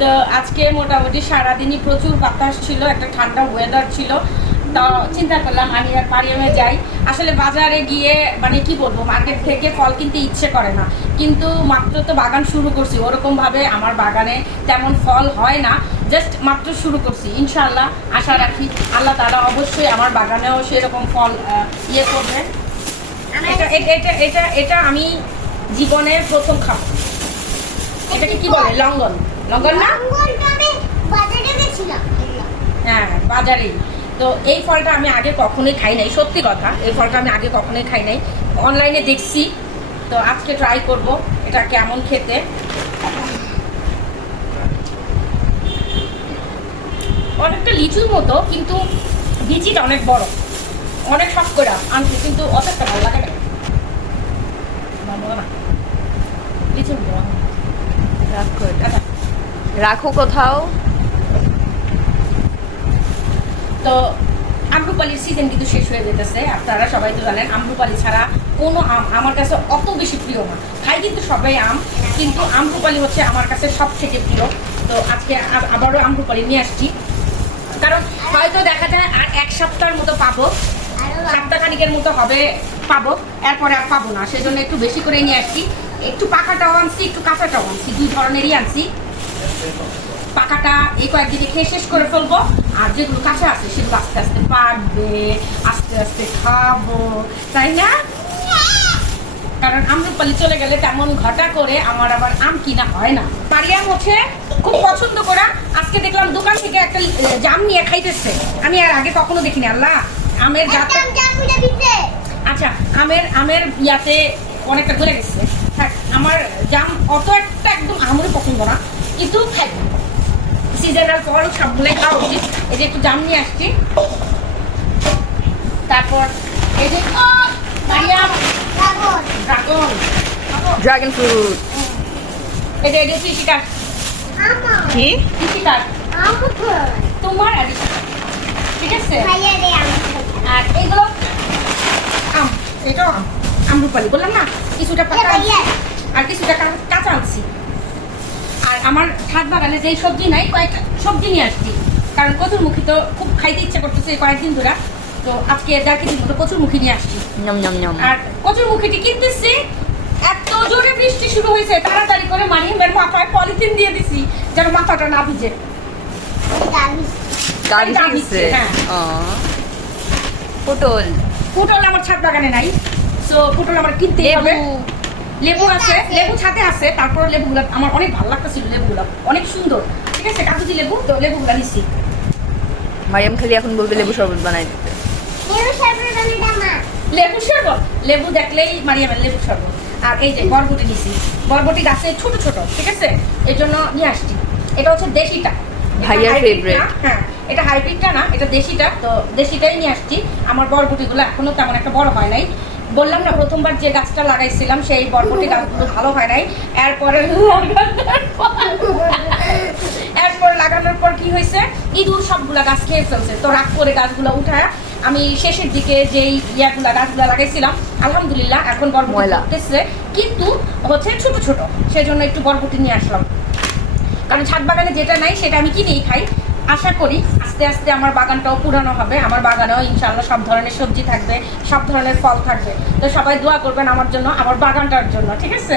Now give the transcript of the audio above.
তো আজকে মোটামুটি সারাদিনই প্রচুর বাতাস ছিল, একটা ঠান্ডা ওয়েদার ছিল। তো চিন্তা করলাম আমি আর মারিয়ামে যাই। আসলে বাজারে গিয়ে মানে কি বলবো, মার্কেট থেকে ফল কিনতে ইচ্ছে করে না, কিন্তু মাত্র তো বাগান শুরু করছি, ওরকমভাবে আমার বাগানে তেমন ফল হয় না, জাস্ট মাত্র শুরু করছি। ইনশাআল্লাহ আশা রাখি আল্লাহ তাআলা অবশ্যই আমার বাগানেও সেরকম ফল ইয়ে করবে। এটা এটা এটা এটা এটা আমি জীবনের প্রথম খাবো। এটাকে কি বলে? লঙ্গন। লঙ্গন না? হ্যাঁ, বাজারেই। তো এই ফলটা আমি আগে কখনোই খাই নাই, সত্যি কথা, এই ফলটা আমি আগে কখনোই খাই নাই, অনলাইনে দেখছি। তো আজকে ট্রাই করব এটা কেমন খেতে। অনেকটা লিচুর মতো, কিন্তু বিচিটা অনেক বড়, অনেক শক্ত করে আনছি, কিন্তু অতটা ভালো লাগে না। লিচুর রাখো কোথাও। তো আম্রপালির সিজন কিন্তু শেষ হয়ে যেতেছে, আপনারা সবাই তো জানেন আম্রপালি ছাড়া কোনো আম আমার কাছে অত বেশি প্রিয় না। খাই কিন্তু সবাই আম, কিন্তু আম্রপালি হচ্ছে আমার কাছে সব থেকে প্রিয়। তো আজকে আবারও আম্রপালি নিয়ে আসছি, কারণ হয়তো দেখা যায় আর এক সপ্তাহের মতো পাবো, সপ্তাহখানিকের মতো হবে পাবো, এরপরে আর পাবো না, সেজন্য একটু বেশি করে নিয়ে আসছি। একটু পাকাটাও আনছি, একটু কাঁচাটাও আনছি, দুই ধরনেরই আনছি। পাকাটা এই কয়েকদিনে খেয়ে শেষ করে ফেলবো, আর যেগুলো কাঁচা আছে সেগুলো আস্তে আস্তে পাকবে, আস্তে আস্তে খাবো, তাই না? কারণ আম্রপালি চলে গেলে তেমন ঘটা করে আমার আবার আম কিনা হয় না। মারিয়াম হচ্ছে খুব পছন্দ করা, আজকে দেখলাম দোকান থেকে একটা জাম নিয়ে খাইতেছে, আমি আর আগে কখনো দেখিনি। আল্লাহ, আমের আচ্ছা, আমের ইয়াতে অনেকটা ঘুরে গেছে। হ্যাঁ, আমার জাম অত একটা একদম আমারও পছন্দ না, কিন্তু খাই, সিজনাল ফল সবগুলোই খাওয়া উচিত। এই যে একটু জাম নিয়ে আসছি, তারপর এই যে ড্রাগন ফ্রুট। এটা এটা কৃষি কাঠ, কি কৃষি কাঠ তোমার, আর ঠিক আছে। আর এইগুলো আম, এটাও আম, আম্রপালি বললাম না, কিছুটা পাকা আর কিছুটা কাঁচা আনছি। আর আমার ছাদ বাগানে যেই সবজি নাই, কয়েকটা সবজি নিয়ে আসছি, কারণ কচুরমুখী তো খুব খাইতে ইচ্ছা করতেছে কয়েকদিন ধরে। তো আজকে যা কিছু মতো কচুরমুখী নিয়ে আসছি। আর কচুরমুখীটি কিনতেছি, এত জোরে বৃষ্টি শুরু হয়েছে, তাড়াতাড়ি করে মারিয়ামের মাথায় পলিথিন দিয়ে দিছি যেন মাথাটা না ভিজে। হ্যাঁ, পটল। পটল আমার ছাদ বাগানে নাই, তো পটল আমার কিনতে হবে। লেবু আছে, লেবু ছাদে আছে, তারপর লেবুগুলো আমার অনেক ভালো লাগতেছিল, লেবুগুলো অনেক সুন্দর, ঠিক আছে, কাগজি লেবু, তো লেবুগুলো নিচ্ছি। মারিয়াম খালি এখন বলবে লেবু শরবত বানাই দিতে। লেবু শরবত, লেবু দেখলেই মারিয়ামের লেবু শরবত। আর এই যে বরবটি নিছি, বরবটি গাছে ছোট ছোট, ঠিক আছে, এই জন্য নিয়ে আসছি। এটা হচ্ছে দেশিটা, ভাইয়ার ফেভারিট। হ্যাঁ, এটা হাইব্রিডটা না, এটা দেশিটা, তো দেশিটাই নিয়ে আসছি। আমার বরবটিগুলো এখনো তেমন একটা বড় হয় নাই, বললাম না প্রথমবার যে গাছটা লাগাইছিলাম সেই বরবটি গাছগুলো ভালো হয় নাই। এরপর লাগানোর পর কি হয়েছে, ইঁদুর সবগুলা গাছ খেয়ে ফেলছে। তো রাগ করে গাছগুলো উঠায় আমি শেষের দিকে যেই ইয়াগুলা গাছগুলা লাগাইছিলাম, আলহামদুলিল্লাহ এখন বরবটি উঠতেছে, কিন্তু হচ্ছে ছোট ছোট, সেজন্য একটু বরবটি নিয়ে আসলাম। কারণ ছাদ বাগানে যেটা নাই সেটা আমি কিনেই খাই। আশা করি আস্তে আস্তে আমার বাগানটাও পুরানো হবে, আমার বাগানেও ইনশাআল্লাহ সব ধরনের সবজি থাকবে, সব ধরনের ফল থাকবে। তো সবাই দোয়া করবেন আমার জন্য, আমার বাগানটার জন্য, ঠিক আছে।